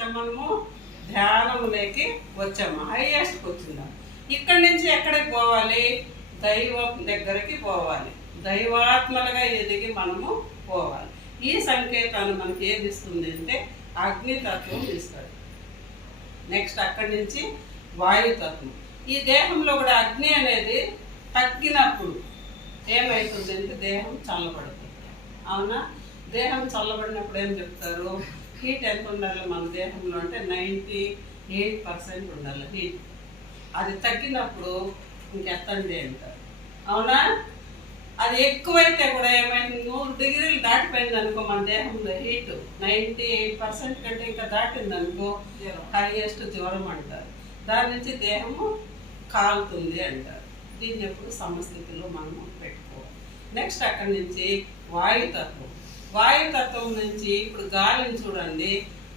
వచ్చాం మనము ధ్యానంలోకి వచ్చాము? హైయెస్ట్కి వచ్చిందాం ఇక్కడి నుంచి ఎక్కడికి పోవాలి? దైవం దగ్గరికి పోవాలి. దైవాత్మలుగా ఎదిగి మనము పోవాలి. ఈ సంకేతాన్ని మనకి ఏది ఇస్తుంది అంటే అగ్నితత్వం ఇస్తుంది. నెక్స్ట్ అక్కడి నుంచి వాయుతత్వం. ఈ దేహంలో కూడా అగ్ని అనేది తగ్గినప్పుడు ఏమవుతుంది అంటే దేహం చల్లబడుతుంది. అవునా? దేహం చల్లబడినప్పుడు ఏం చెప్తారు? హీట్ ఎంత ఉండాలి మన దేహంలో అంటే నైంటీ ఎయిట్ పర్సెంట్ ఉండాలి హీట్. అది తగ్గినప్పుడు ఇంకెత్తండి అంటారు. అవునా? అది ఎక్కువైతే కూడా ఏమైంది? నూరు డిగ్రీలు దాటిపోయింది అనుకో మన దేహంలో హీట్. నైంటీ ఎయిట్ పర్సెంట్ కంటే ఇంకా దాటింది అనుకో హైయెస్ట్ జ్వరం అంటారు. దాని నుంచి దేహము కాలుతుంది అంటారు. దీన్ని ఎప్పుడు సమస్థితిలో మనము పెట్టుకోవాలి. నెక్స్ట్ అక్కడి నుంచి వాయుతత్వం. వాయుతత్వం నుంచి ఇప్పుడు గాలిని చూడండి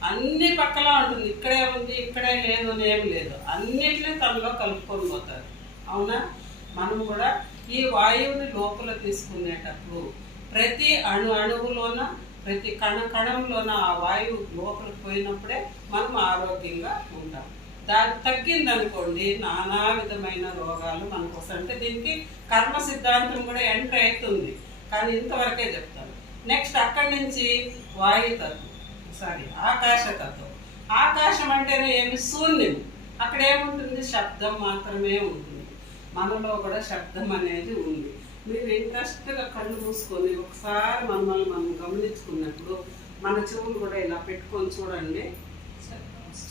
అన్ని పక్కల ఉంటుంది. ఇక్కడే ఉంది ఇక్కడే లేదు ఏం లేదు. అన్నిటినీ తనలో కలుపుకొని పోతారు. అవునా? మనం కూడా ఈ వాయువుని లోపల తీసుకునేటప్పుడు ప్రతి అణు అణువులోన ప్రతి కణ కణంలోన ఆ వాయువు లోపలికి పోయినప్పుడే మనం ఆరోగ్యంగా ఉంటాం. దాన్ని తగ్గిందనుకోండి నానా విధమైన రోగాలు మనకు వస్తాయి అంటే దీనికి కర్మ సిద్ధాంతం కూడా ఎంటర్ అవుతుంది. కానీ ఇంతవరకే చెప్తాను. నెక్స్ట్ అక్కడి నుంచి వాయుతత్వం సారీ ఆకాశతత్వం ఆకాశం అంటేనే ఏమి? శూన్యం. అక్కడ ఏముంటుంది? శబ్దం మాత్రమే ఉంటుంది. మనలో కూడా శబ్దం అనేది ఉంది. మీరు ఇంట్రెస్ట్గా కళ్ళు మూసుకొని ఒకసారి మనల్ని మనం గమనించుకున్నప్పుడు మన చెవులు కూడా ఇలా పెట్టుకొని చూడండి.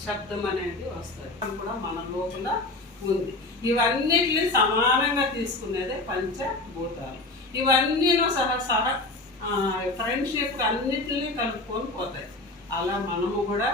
శబ్దం అనేది వస్తుంది. అది కూడా మన లోపల ఉంది. ఇవన్నిటిని సమానంగా తీసుకునేదే పంచభూతాలు. ఇవన్నీను సహ సహ ఫ్రెండ్షిప్ అన్నిటిని కలుపుకొని పోతాయి. అలా మనము కూడా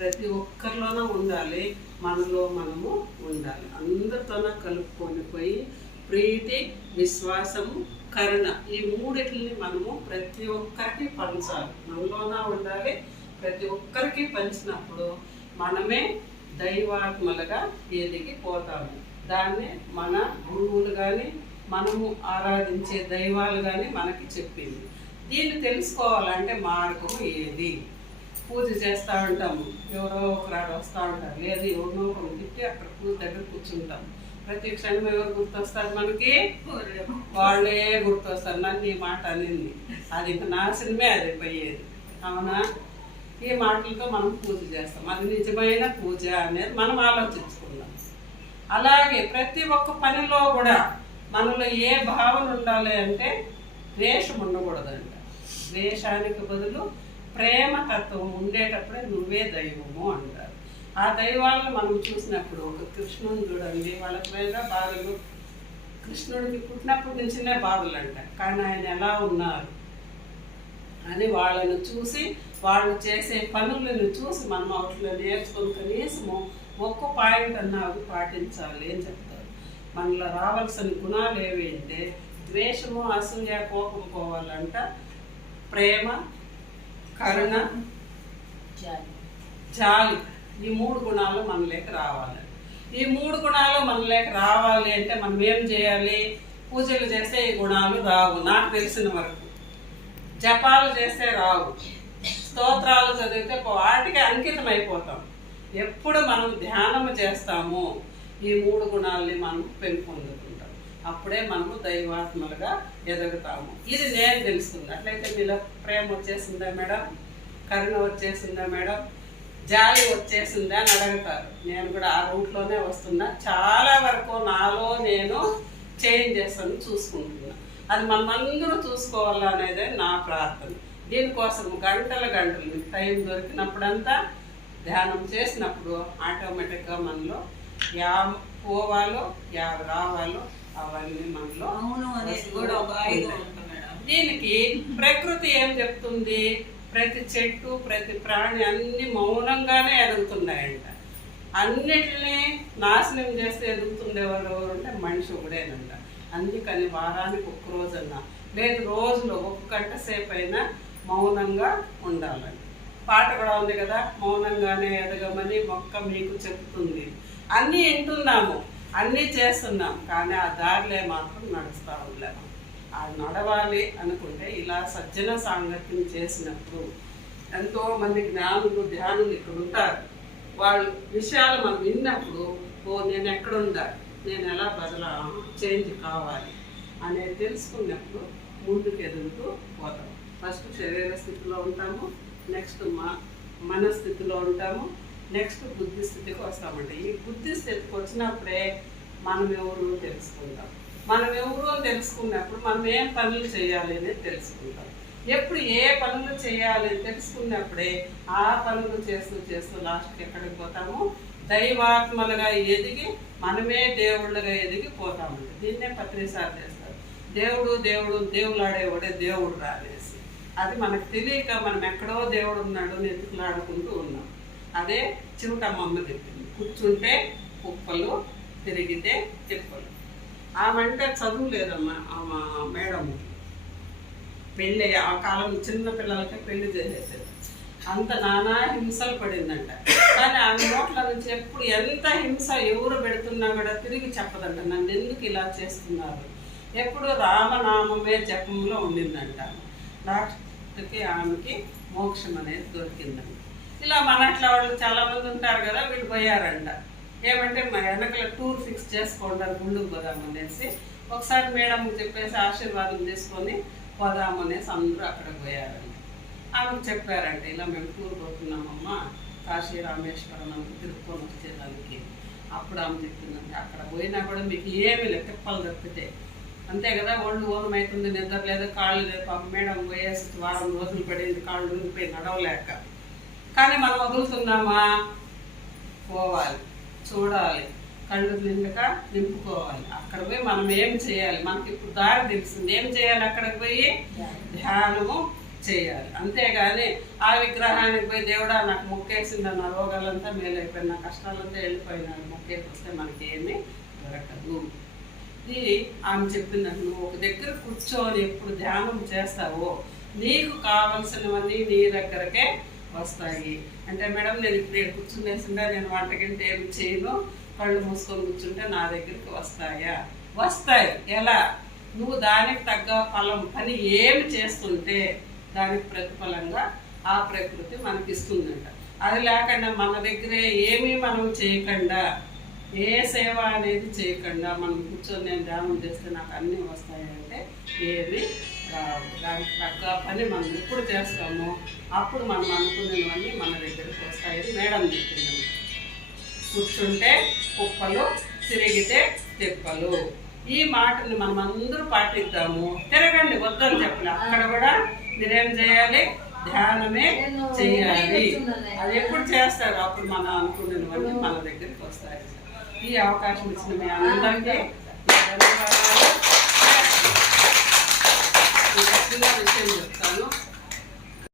ప్రతి ఒక్కరిలోనూ ఉండాలి. మనలో మనము ఉండాలి. అందరితోనూ కలుపుకొని పోయి ప్రీతి విశ్వాసము కరుణ ఈ మూడిటిని మనము ప్రతి ఒక్కరికి పంచాలి. మనలోన ఉండాలి. ప్రతి ఒక్కరికి పంచినప్పుడు మనమే దైవాత్మలుగా ఎదిగి పోతాము. దాన్ని మన గురువులు కానీ మనము ఆరాధించే దైవాలు కానీ మనకి చెప్పింది. దీన్ని తెలుసుకోవాలంటే మార్గం ఏది? పూజ చేస్తూ ఉంటాము. ఎవరో ఒకరు వస్తూ ఉంటారు. లేదు ఎవరినో ఒకరు తిట్టి అక్కడ పూజ దగ్గర కూర్చుంటాం. ప్రతి క్షణం ఎవరు గుర్తొస్తారు మనకి? వాళ్ళే గుర్తొస్తారు. నన్ను ఈ మాట అనింది. అది ఇంకా నాశనమే అది పోయేది అవునా? ఈ మాటలతో మనం పూజ చేస్తాం. అది నిజమైన పూజ అనేది మనం ఆలోచించుకుందాం. అలాగే ప్రతి ఒక్క పనిలో కూడా మనలో ఏ భావన ఉండాలి అంటే ద్వేషం ఉండకూడదంట. ద్వేషానికి బదులు ప్రేమ తత్వం ఉండేటప్పుడే నువ్వే దైవము అంటారు. ఆ దైవాలను మనం చూసినప్పుడు ఒక కృష్ణుని చూడండి వాళ్ళకి లేదా బాధలు. కృష్ణుడికి పుట్టినప్పటి నుంచినే బాధలు అంట కానీ ఆయన ఎలా ఉన్నారు అని వాళ్ళను చూసి వాళ్ళు చేసే పనులను చూసి మనం వాటిలో నేర్చుకుని కనీసము ఒక్క పాయింట్ అన్నా అవి పాటించాలి అని చెప్తారు. మనలో రావాల్సిన గుణాలు ఏవి అంటే ద్వేషము అసూయ కోపం పోవాలంట. ప్రేమ కరుణ జాలి. ఈ మూడు గుణాలు మనలోకి రావాలి. ఈ మూడు గుణాలు మనలోకి రావాలి అంటే మనం ఏం చేయాలి? పూజలు చేస్తే ఈ గుణాలు రావు. నాకు తెలిసిన వరకు. జపాలు చేస్తే రావు. స్తోత్రాలు చదివితే వాటికి అంకితం అయిపోతాం. ఎప్పుడు మనం ధ్యానం చేస్తామో ఈ మూడు గుణాలని మనం పెంపొందుకుంటాం. అప్పుడే మనము దైవాత్మలుగా ఎదుగుతాము. ఇది నేను తెలుస్తుంది. అట్లయితే మీలో ప్రేమ వచ్చేసిందా మేడం? కరుణ వచ్చేసిందా మేడం? జాలి వచ్చేసిందా అని అడుగుతారు. నేను కూడా ఆ రూట్లోనే వస్తున్నా. చాలా వరకు నాలో నేను చేంజ్ చేస్తాను చూసుకుంటున్నా. అది మనమందరూ చూసుకోవాలనేదే నా ప్రార్థన. దీనికోసం గంటల గంటలు మీకు టైం దొరికినప్పుడంతా ధ్యానం చేసినప్పుడు ఆటోమేటిక్గా మనలో యా పోవాలో యా రావాలో అవన్నీ మనలో అవును అనేది కూడా ఒక ఆయుధం దీనికి ప్రకృతి ఏం చెప్తుంది? ప్రతి చెట్టు ప్రతి ప్రాణి అన్ని మౌనంగానే ఎదుగుతున్నాయంట. అన్నిటిని నాశనం చేస్తే ఎదుగుతుండే వాళ్ళు ఎవరు అంటే మనిషి ఒకడేనంట. అందుకని వారానికి ఒక్క రోజన్నా లేదు రోజులో ఒక గంట సేపు అయినా మౌనంగా ఉండాలని. పాట కూడా ఉంది కదా మౌనంగానే ఎదగమని మొక్క మీకు చెప్తుంది. అన్నీ వింటున్నాము. అన్నీ చేస్తున్నాం కానీ ఆ దారిలే మాత్రం నడుస్తూ ఉండలేము అది నడవాలి అనుకుంటే ఇలా సజ్జన సాంగత్యం చేసినప్పుడు ఎంతో మంది జ్ఞానులు ధ్యానులు ఇక్కడ ఉంటారు. వాళ్ళ విషయాలు మనం విన్నప్పుడు ఓ నేను ఎక్కడుందా? నేను ఎలా బదలా? చేంజ్ కావాలి అనేది తెలుసుకున్నప్పుడు ముందుకు ఎదుగుతూ పోతాం. ఫస్ట్ శరీర స్థితిలో ఉంటాము నెక్స్ట్ మా మనస్థితిలో ఉంటాము నెక్స్ట్ బుద్ధి స్థితికి వస్తామండి ఈ బుద్ధి స్థితికి వచ్చినప్పుడే మనం ఎవరు తెలుసుకుంటాం. మనం ఎవరు తెలుసుకున్నప్పుడు మనం ఏం పనులు చేయాలి అనేది తెలుసుకుంటాం. ఎప్పుడు ఏ పనులు చేయాలి అని తెలుసుకున్నప్పుడే ఆ పనులు చేస్తూ చేస్తూ లాస్ట్కి ఎక్కడికి పోతాము? దైవాత్మలుగా ఎదిగి మనమే దేవుళ్ళుగా ఎదిగి పోతామండి. దీన్నే పత్రిసార్ చేస్తారు. దేవుడు దేవుడు దేవులాడేవాడే దేవుడు రాలేసి. అది మనకు తెలియక మనం ఎక్కడో దేవుడు ఉన్నాడు అని ఉన్నాం. అదే చివటమ్మమ్మ చెప్పింది. కూర్చుంటే కుప్పలు తిరిగితే తిప్పలు. ఆమె అంటే చదువు లేదమ్మా ఆమె మేడం పెళ్ళి ఆ కాలం చిన్న పిల్లలకి పెళ్ళి చేసేసారు అంత నానా హింసలు పడిందంట. కానీ ఆమె నోట్ల నుంచి ఎప్పుడు ఎంత హింస ఎవరు పెడుతున్నా కూడా తిరిగి చెప్పదంట. నన్ను ఎందుకు ఇలా చేస్తున్నారు? ఎప్పుడు రామనామమే జపంలో ఉండిందంట. లాస్ట్కి ఆమెకి మోక్షం అనేది దొరికిందంట. ఇలా మన అట్లా వాళ్ళు చాలామంది ఉంటారు కదా వీళ్ళు పోయారంట. ఏమంటే మా వెనకల టూర్ ఫిక్స్ చేసుకోండి ముందుకు పోదామనేసి ఒకసారి మేడం చెప్పేసి ఆశీర్వాదం తీసుకొని పోదామనేసి అందరూ అక్కడ పోయారంట. ఆమెకు చెప్పారంట ఇలా మేము టూర్ పోతున్నామమ్మా కాశీ రామేశ్వరం అంతా తిరుక్కొని వచ్చేదానికి. అప్పుడు ఆమె చెప్తుందంటే అక్కడ పోయినా కూడా మీకు ఏమీ లేదు తిప్పలు తప్పితే. అంతే కదా ఒళ్ళు ఓనం అవుతుంది నిద్ర లేదు కాళ్ళు లేదు పాప మేడం పోయేసి వారం రోజులు పడింది కాళ్ళు ఉండిపోయి నడవలేక. కానీ మనం వదులుతున్నామా? పోవాలి. చూడాలి. కళ్ళు నిండుక నింపుకోవాలి. అక్కడ పోయి మనం ఏం చేయాలి? మనకి ఇప్పుడు దారి తెలిసింది ఏం చేయాలి? అక్కడికి పోయి ధ్యానము చేయాలి. అంతేగాని ఆ విగ్రహానికి పోయి దేవుడా నాకు మొక్కేసింది నా రోగాలంతా మేలైపోయిన నా కష్టాలంతా వెళ్ళిపోయినాడు మొక్కేసి వస్తే మనకి ఏమీ దొరకదు. ఇది ఆమె చెప్పింది నువ్వు ఒక దగ్గర కూర్చొని ఎప్పుడు ధ్యానం చేస్తావో? నీకు కావలసినవన్నీ నీ దగ్గరకే వస్తాయి. అంటే మేడం నేను ఇప్పుడు ఇక్కడ కూర్చునేసిందా నేను వంటకంటే ఏమి చేయను. కళ్ళు మూసుకొని కూర్చుంటే నా దగ్గరికి వస్తాయా? వస్తాయి. ఎలా? నువ్వు దానికి తగ్గ ఫలం పని ఏమి చేస్తుంటే దానికి ప్రతిఫలంగా ఆ ప్రకృతి మనకి ఇస్తుందంట అది లేకుండా మన దగ్గరే ఏమీ మనం చేయకుండా ఏ సేవ అనేది చేయకుండా మనం కూర్చొని నేను ధ్యానం చేస్తే నాకు అన్నీ వస్తాయంటే ఏమి తగ్గ పని మనం ఎప్పుడు చేస్తామో అప్పుడు మనం అనుకున్నవన్నీ మన దగ్గరికి వస్తాయని మేడం చెప్పింది. కూర్చుంటే కుప్పలు తిరిగితే తిప్పలు. ఈ మాటని మనం అందరూ పాటిద్దాము. తిరగండి వద్దని చెప్పలే అక్కడ కూడా మీరేం చేయాలి? ధ్యానమే చేయాలి. అది ఎప్పుడు చేస్తారు? అప్పుడు మనం అనుకున్నవన్నీ మన దగ్గరికి వస్తాయి. ఈ అవకాశం ఇచ్చిన మీ అందరికీ ధన్యవాదాలు. Yo la reseño.